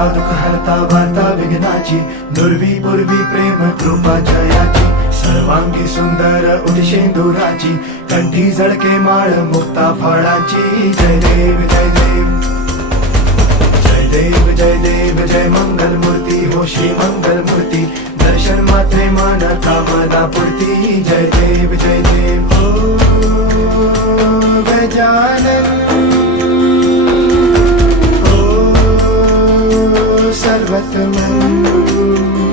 हरता दुःख हरता वार्ता विघ्नाची, दुर्वी पूर्वी प्रेम कृपा जयाची, सर्वांगी सुंदर उदिशेंदुराची, कंठी झळके माळ मुक्ता फळाची. जय देव जय देव जय देव जय देव जय मंगल मूर्ती हो श्री मंगल मूर्ती, दर्शन मात्रे मन कामना पूर्ती. जय देव जय देव हो गजानन हो सर्वतमन.